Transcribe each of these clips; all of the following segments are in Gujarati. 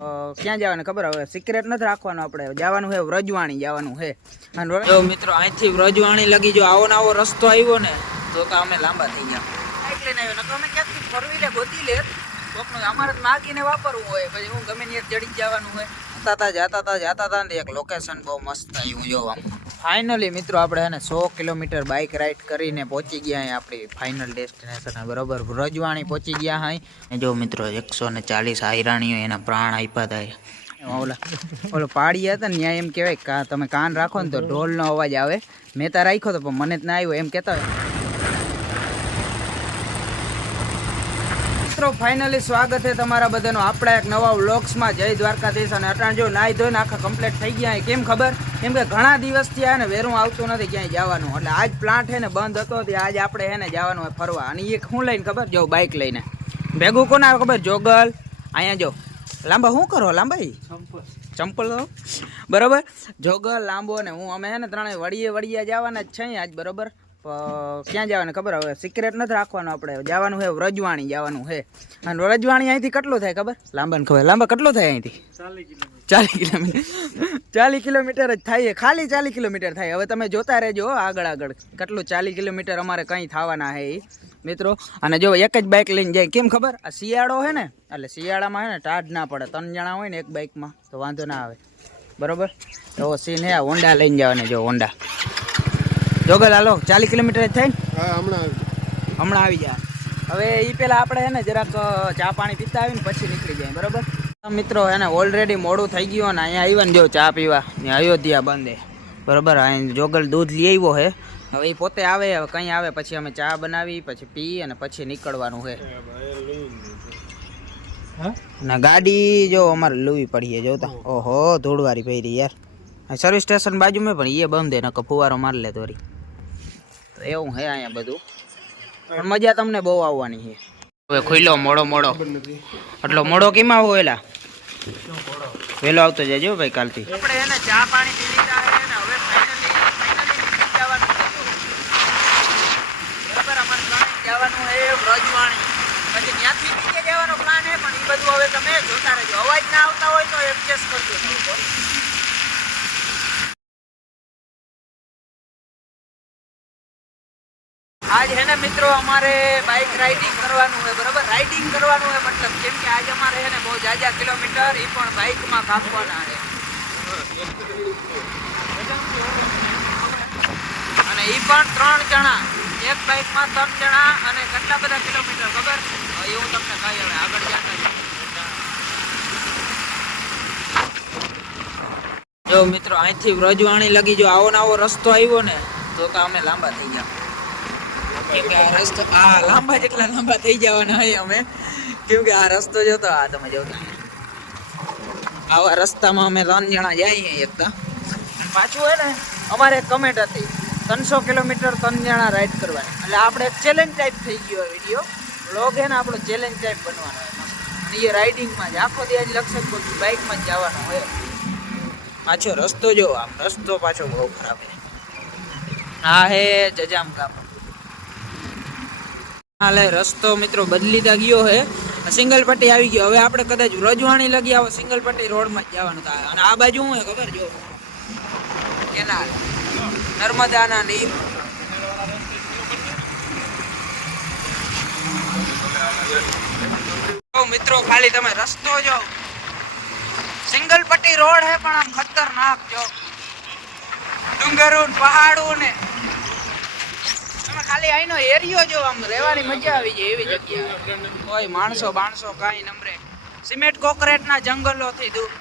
ક્યાં જવાનું ખબર? હવે સિક્રેટ નથી રાખવાનું, આપણે જવાનું છે વ્રજવાણી જવાનું છે. અને જો મિત્રો અહીંથી વ્રજવાણી લગી જો આવો ને આવો રસ્તો આવ્યો ને તો અમે લાંબા થઈ ગયા. બાઇક લઈને આવ્યો ને તો અમે ક્યાંકથી ફોર વ્હીલર ગોતી લે કોકનું અમારે માગીને વાપરવું હોય, પછી હું ગમે ત્યાં ચડી જવાનું હોય. જાતા હતા ને એક લોકેશન બહુ મસ્ત આવ્યું જોવા. ફાઇનલી મિત્રો આપણે હે ને 100 કિલોમીટર બાઇક રાઈડ કરીને પહોંચી ગયા અહીં આપણી ફાઇનલ ડેસ્ટિનેશન બરોબર વ્રજવાણી પહોંચી ગયા અહીં. જો મિત્રો 140 આયરાણીઓ એના પ્રાણ આપ્યા હતા. ઓલો પાડી હતા ને ત્યાં એમ કહેવાય તમે કાન રાખો ને તો ઢોલનો અવાજ આવે. મેં તો રાખ્યો તો પણ મને જ ના આવ્યો એમ કહેતા હોય. મિત્રો ફાઇનલી સ્વાગત છે તમારા બધાનું આપણા એક નવા વ્લોગ્સમાં. જય દ્વારકાધીશ. અને અટાણ જો નાહી ધોઈને આખા કમ્પ્લીટ થઈ ગયા. કેમ ખબર? કેમ કે ઘણા દિવસથી આ ને વેરું આવતું નથી ક્યાંય જવાનું, એટલે આજ પ્લાન્ટ હે ને બંધ હતો તે આજ આપણે હે ને જવાનું હોય ફરવા. અને એ શું લઈને ખબર? જો બાઇક લઈને ભેગું કોને આવે ખબર? જોગલ અહીંયા જો લાંબા શું કરો લાંબા ચંપલ બરોબર. જોગલ લાંબો ને હું અમે હે ને ત્રણેય વળીએ જવાના જ છે આજ બરોબર. ક્યાં જવાનું ખબર? હવે સિક્રેટ નથી રાખવાનું, આપણે જવાનું છે વ્રજવાણી જવાનું છે. અને વ્રજવાણી અહીંથી કેટલું થાય ખબર? લાંબાને ખબર. લાંબા કેટલું થાય અહીંથી? 40 કિલોમીટર જ થાય, ખાલી 40 કિલોમીટર થાય. હવે તમે જોતા રહેજો આગળ કેટલું 40 કિલોમીટર અમારે કંઈ થવાના છે મિત્રો. અને જો એક જ બાઇક લઈને જાય. કેમ ખબર? આ શિયાળો છે ને એટલે શિયાળામાં છે ને ટાઢ ના પડે. 3 જણા હોય ને એક બાઇકમાં તો વાંધો ના આવે બરોબર. તો સીન હે હોન્ડા લઈને જવાને. જો હોન્ડા જોગલ હાલો 40 કિલોમીટર જ થાય ને? હમણાં આવી જાય. હવે એ પેલા આપણે હે ને જરાક ચા પાણી પીતા આવીને પછી નીકળી જાય બરોબર. મિત્રો હે ને ઓલરેડી મોડું થઈ ગયું ને અહીંયા આવ્યા ને જો ચા પીવા અયોધ્યા બંધે બરોબર. અહીં જોગલ દૂધ લઈ આવ્યો છે. હવે એ પોતે આવે, હવે કંઈ આવે પછી અમે ચા બનાવી પછી પી અને પછી નીકળવાનું છે. ના ગાડી જો અમારે લૂવી પડીએ જોતા. ઓહો ધૂળવારી પહેરી યાર. સર્વિસ સ્ટેશન બાજુ મેં પણ એ બંધ હે નકર ફુવારો મારી લે દોરી. તો એવું હે અહીંયા બધું, પણ મજા તમને બહુ આવવાની છે. હવે ખુલ્લો મોડો એટલો મોડો કેમાં હોયલા વહેલો આવતો જજો ભાઈ કાલથી. આપણે એને ચા પાણી પી લીધા છે ને હવે ફાઇનલી જવાનું બરાબર. અમારે જવાનું છે વ્રજવાણી. પછી ત્યાંથી નીચે જવાનો પ્લાન છે પણ એ બધું હવે તમે જોતા રહેજો. અવાજ ના આવતા હોય તો એડજસ્ટ કરજો. આજ હે ને મિત્રો અમારે બાઇક રાઇડિંગ કરવાનું હોય બરાબર. રાઇડિંગ કરવાનું હોય મતલબ કેમ કે આજે અમારે હે ને બહુ જાજા કિલોમીટર એ પણ બાઇકમાં કાપવાના છે. અને એ પણ 3 જણા એક બાઇકમાં 3 જણા. અને કેટલા બધા કિલોમીટર ખબર? એવું તમને કહી હવે આગળ જાતા. જો મિત્રો અહીંથી વ્રજવાણી લગી જો આવો ને આવો રસ્તો આવ્યો ને તો અમે લાંબા થઈ ગયા. કેમ કે આ રસ્તો લાંબા જેટલા લાંબા થઈ જવાના હોય અમે. કેમ કે આ રસ્તો જોતો આ તમે જોતા આવા રસ્તામાં અમે 3 જણા જઈએ એકતા. પાછું હે ને અમારે એક કમેન્ટ હતી 300 કિલોમીટર 3 જણા રાઈડ કરવાની. એટલે આપણે એક ચેલેન્જ ટાઈપ થઈ ગયો વિડીયો વ્લોગ હે ને આપણો ચેલેન્જ ટાઈપ બનવાનો હોય. અને એ રાઇડિંગમાં જ આખો દિવસ લક્ષક બાઇકમાં જ જવાનો હોય. પાછો રસ્તો જો આમ રસ્તો પાછો બહુ ખરાબ છે. આ હે જજામ ગામ. હાલે રસ્તો મિત્રો બદલીતા ગયો હે. સિંગલ પટ્ટી આવી ગયો. હવે આપણે કદાચ વ્રજવાણી લગી આવો સિંગલ પટ્ટી રોડમાં જ જવાનું થાય. અને આ બાજુ શું હે ખબર? જો કેનાલ નર્મદાના નીર. મિત્રો ખાલી તમે રસ્તો જો સિંગલ પટ્ટી રોડ હે પણ આમ ખતરનાક જો ડુંગરું પહાડું ને તમે ખાલી અહીંનો એરિયો જો આમ રહેવાની મજા આવી જાય એવી જગ્યા. કોઈ માણસો કાંઈ નમરે. સિમેન્ટ કોન્ક્રીટના જંગલોથી દૂર.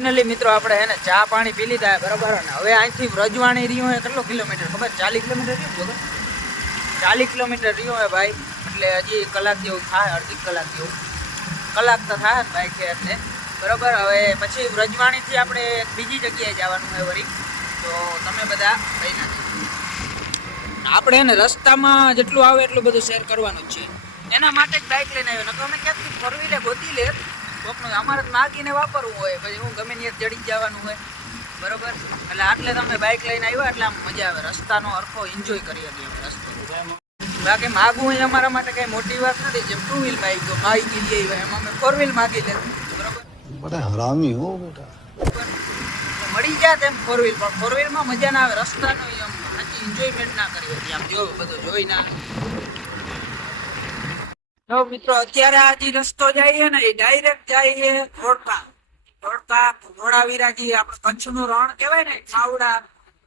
ફાઇનલી મિત્રો આપણે હે ને ચા પાણી પી લીધા બરાબર. ને હવે અહીંથી વ્રજવાણી રહ્યું હે કેટલો કિલોમીટર ખબર? 40 કિલોમીટર રહ્યું. 40 કિલોમીટર રહ્યો હે ભાઈ, એટલે હજી કલાક જેવું થાય, અડધી કલાક જેવું. કલાક તો થાય ને બાઈક છે એટલે બરાબર. હવે પછી વ્રજવાણીથી આપણે બીજી જગ્યાએ જવાનું હોય વળી, તો તમે બધા લઈને આપણે એને રસ્તામાં જેટલું આવે એટલું બધું શેર કરવાનું જ છે. એના માટે જ બાઇક લઈને આવ્યો, નકર અમે ક્યાંકથી ફોર વ્હીલે ગોતી લે કોકનું, અમારે માગીને વાપરવું હોય, પછી હું ગમે ત્યાં ચડી જવાનું હોય બરાબર. એટલે આટલે તમે બાઇક લઈને આવ્યા એટલે આમ મજા આવે, રસ્તાનો અરખો એન્જોય કરી શકીએ અમે રસ્તો. બાકી માગવું એ અમારા માટે કઈ મોટી વાત નથી. જેમ ટુ વ્હીલ બાઇક તો માગી લઈએ એમાં અમે ફોર વ્હીલ માગી લેતું બરાબર. બડા હરામી હો બેટા. મળી જાય તેમ ફોર વ્હીલ, પણ ફોર વ્હીલમાં મજા ના આવે, રસ્તાનો આમ સાચી એન્જોયમેન્ટ ના કરી હતી. આમ જો બધું જોઈ ના જો મિત્રો. અત્યારે આ જે રસ્તો જાય છે ને એ ડાયરેક્ટ જાય છે ધોળકા. ધોળાવીરાજી આપણે કચ્છનું રણ કહેવાય ને, ખાવડા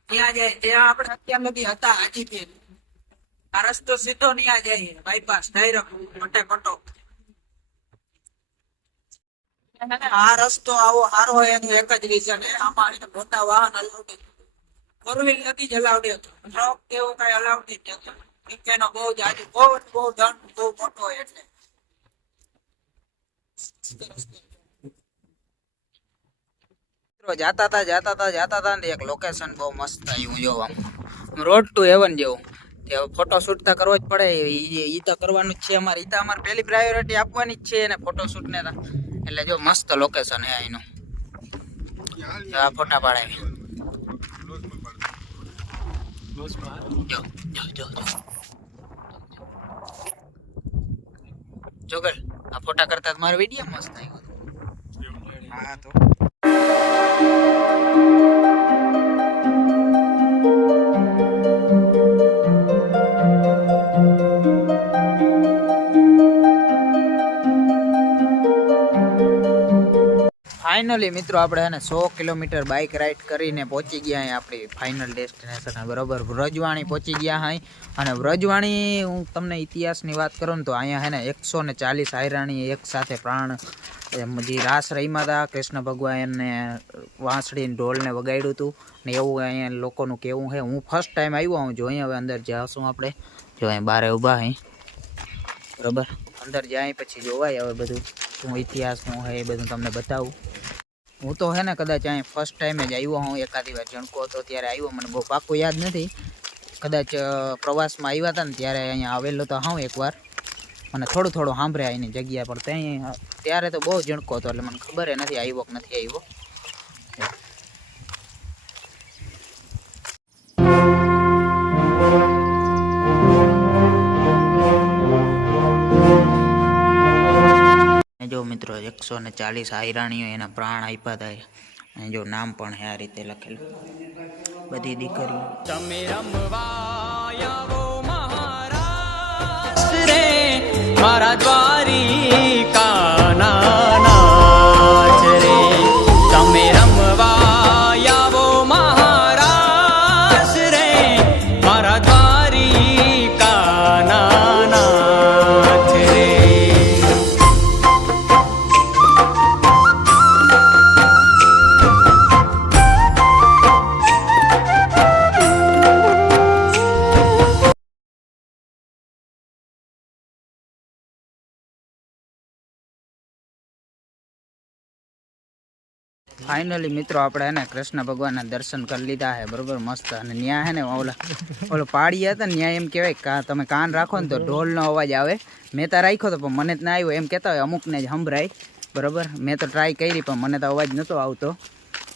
ત્યાં જાય. ત્યાં આપણે અત્યાર લગી હતા હાજીપીર. આ રસ્તો સીધો ત્યાં જાય બાયપાસ ડાયરેક્ટ પટો. આ રસ્તો આવો સારો હોય એનું એક જ રીઝન, આમાં મોટા વાહન અલાઉડ, ફોર વ્હીલ નથી જ અલાઉડ હતો, ટ્રક કેવું કઈ અલાઉડ નથી હતું. એનો બહુ જ આજે બહુ દંડ બહુ મોટો હોય એટલે. જાતા હતા ને એક લોકેશન બહુ મસ્ત આવ્યું જોવા, રોડ ટુ હેવન જેવું. ફોટો શૂટ તો કરવો જ પડે, ઈ તો કરવાનું જ છે અમારે. ઈ તો અમારે પહેલી પ્રાયોરિટી આપવાની જ છે એને ફોટો શૂટ ને. એટલે જો મસ્ત લોકેશન હે એનું, આ ફોટા પાડાવી. જોગલ આ ફોટા કરતા મારો વિડીયો મસ્ત આવ્યો. હા તો ફાઇનલી મિત્રો આપણે એને 100 કિલોમીટર બાઇક રાઇડ કરીને પહોંચી ગયા અહીં આપણી ફાઇનલ ડેસ્ટિનેશન બરાબર. વ્રજવાણી પહોંચી ગયા અહીં. અને વ્રજવાણી હું તમને ઇતિહાસની વાત કરું ને તો અહીંયા હે ને 140 આયરાણી એક સાથે પ્રાણ જે રાસ રહીમાં હતા. કૃષ્ણ ભગવાનને વાંસળીને ઢોલને વગાડ્યું હતું ને એવું અહીંયા લોકોનું કહેવું છે. હું ફર્સ્ટ ટાઈમ આવ્યો હું જોઈએ, હવે અંદર જાશું આપણે. જો અહીં બારે ઊભા અહીં બરાબર, અંદર જાય પછી જોવાય હવે બધું શું ઇતિહાસ શું છે એ બધું તમને બતાવું. હું તો હે ને કદાચ અહીં ફર્સ્ટ ટાઈમે જ આવ્યો હું, એકાદી વાર જણકો હતો ત્યારે આવ્યો, મને બહુ પાકું યાદ નથી. કદાચ પ્રવાસમાં આવ્યા હતા ને ત્યારે અહીંયા આવેલો તો હા એકવાર, મને થોડું સાંભળ્યા એની જગ્યા પર. ત્યાં ત્યારે તો બહુ જણકો હતો એટલે મને ખબર નથી આવ્યો કે નથી આવ્યો. જો મિત્રો 140 આયરાણીઓ એના પ્રાણ આપ્યા હતા. અને જો નામ પણ હે આ રીતે લખેલું, બધી દીકરીઓ. તમે મારા દ્વારિકા નાચ રે, તમે રમવા આવો મહારાજ રે, મારા દ્વારિકા નાચ રે. ફાઇનલી મિત્રો આપણે હે ને કૃષ્ણ ભગવાનના દર્શન કરી લીધા છે બરોબર મસ્ત. અને ત્યાં હે ને ઓલો પાડી હતા ને ત્યાં એમ કહેવાય તમે કાન રાખો ને તો ઢોલનો અવાજ આવે. મેં તો રાખ્યો તો પણ મને જ ના આવ્યો, એમ કહેતા હોય અમુકને જ સંભળાય બરાબર. મેં તો ટ્રાય કરી પણ મને તો અવાજ નહોતો આવતો.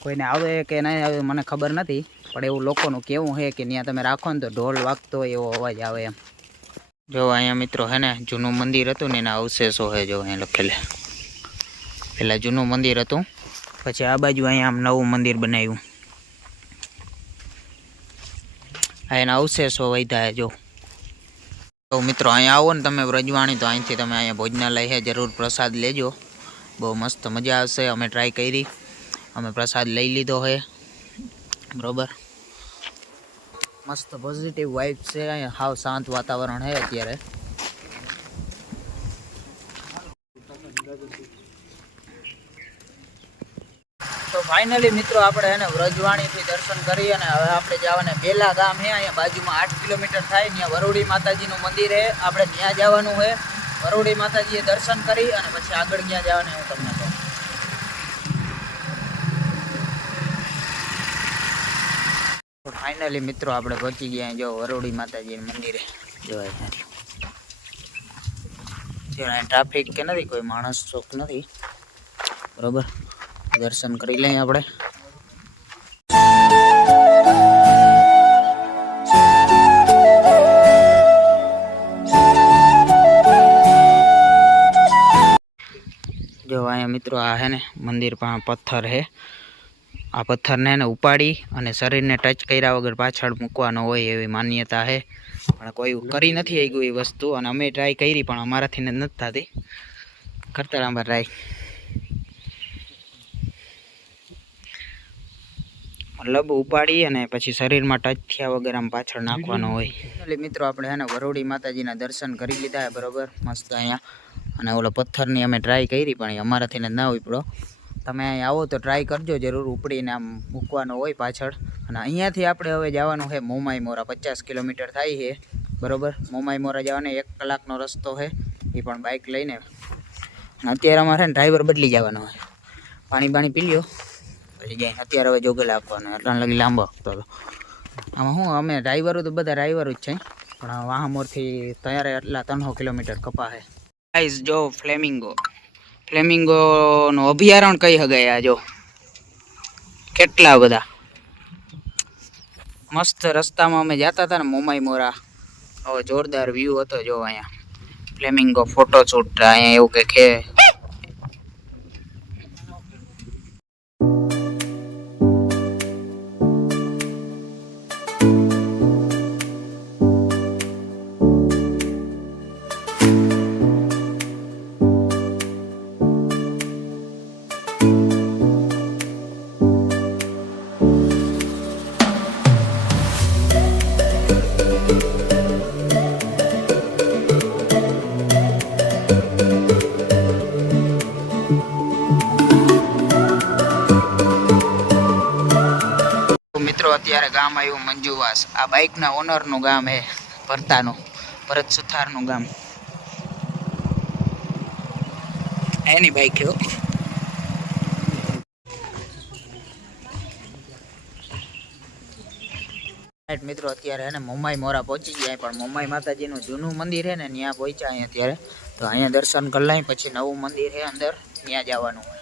કોઈને આવે કે નહીં આવે મને ખબર નથી, પણ એવું લોકોનું કહેવું છે કે ત્યાં તમે રાખો ને તો ઢોલ વાગતો હોય એવો અવાજ આવે એમ. જો અહીંયા મિત્રો હે ને જૂનું મંદિર હતું ને એના અવશેષો છે જો અહીંયા લખેલા. પહેલાં જૂનું મંદિર હતું, પછી આ બાજુ અહીંયા આમ નવું મંદિર બનાવ્યું. આ એના અવશેષો વધ્યા જો. તો મિત્રો અહીંયા આવો ને તમે વ્રજવાણી તો અહીંથી તમે અહીંયા ભોજનાલય છે, જરૂર પ્રસાદ લેજો, બહુ મસ્ત મજા આવશે. અમે ટ્રાય કરી, અમે પ્રસાદ લઈ લીધો છે બરાબર. મસ્ત પોઝિટિવ વાઇબ છે અહીંયા, હાવ શાંત વાતાવરણ છે અત્યારે. તો ફાઇનલી મિત્રો આપણે એને વ્રજવાણીથી દર્શન કરી અને હવે આપણે જવાના બેલા ગામ છે અહીંયા બાજુમાં 8 કિલોમીટર થાય. ત્યાં વરોડી માતાજીનું મંદિર છે, આપણે ત્યાં જવાનું છે. વરોડી માતાજીએ દર્શન કરી અને પછી આગળ ક્યાં જવાનું હું તમને કહું. ફાઇનલી મિત્રો આપણે પહોંચી ગયા જો વરોડી માતાજીનું મંદિરે. જોવાય ત્યાં ટ્રાફિક કે નથી, કોઈ માણસ ચોક નથી, બરોબર. દર્શન કરી લઈએ આપણે. જો અહીંયા મિત્રો આ હે ને મંદિર પાસે પથ્થર હે. આ પથ્થરને એને ઉપાડી અને શરીરને ટચ કર્યા વગર પાછળ મૂકવાનો હોય એવી માન્યતા છે. પણ કોઈ કરી નથી આવી ગયું એ વસ્તુ, અને અમે ટ્રાય કરી પણ અમારાથી નથી થતી. કરતા આમાં ટ્રાય મતલબ ઉપાડી અને પછી શરીરમાં ટચ થયા વગર આમ પાછળ નાખવાનો હોય. એટલે મિત્રો આપણે હે ને વરોડી માતાજીના દર્શન કરી લીધા બરોબર મસ્ત અહીંયા. અને ઓલો પથ્થરની અમે ટ્રાય કરી પણ અમારાથી ના હોય પડો. તમે અહીં આવો તો ટ્રાય કરજો જરૂર, ઉપડીને આમ મૂકવાનો હોય પાછળ. અને અહીંયાથી આપણે હવે જવાનું છે મોમાઈ મોરા. 50 કિલોમીટર થાય છે બરોબર. મોમાઈ મોરા જવાનો 1 કલાકનો રસ્તો છે, એ પણ બાઇક લઈને. અને અત્યારે અમારે ને ડ્રાઈવર બદલી જવાનો હોય. પાણી પી લ્યો પછી જાય. અત્યારે હવે જોગલ આપવાનો એટલા લગી લાંબો આપતો હતો. આમાં શું અમે ડ્રાઈવરો તો બધા ડ્રાઈવરો જ છે, પણ વાહામોરથી ત્યારે એટલા 300 કિલોમીટર કપા છે. ગાઈસ જો ફ્લેમિંગોનું અભયારણ્ય કઈ હગાયા જો કેટલા બધા મસ્ત રસ્તામાં અમે જતા હતા ને મોમાઈ મોરા. હવે જોરદાર વ્યૂ હતો જો અહીંયા ફ્લેમિંગો ફોટો શૂટ અહીંયા એવું કંઈક છે. મિત્રો અત્યારે ગામ આવ્યું મંજુવાસ. આ બાઇકના ઓનરનું ગામ હે, ભરતાનું, ભરત સુથારનું ગામ. એની બાઇક હે. મિત્રો અત્યારે હે ને મોમાઈ મોરા પહોંચી ગયા, પણ મોમાઈ માતાજીનું જૂનું મંદિર છે ને ત્યાં પહોંચ્યા અહીંયા અત્યારે. તો અહીંયા દર્શન કરી લઈ પછી નવું મંદિર છે અંદર, ત્યાં જવાનું હોય.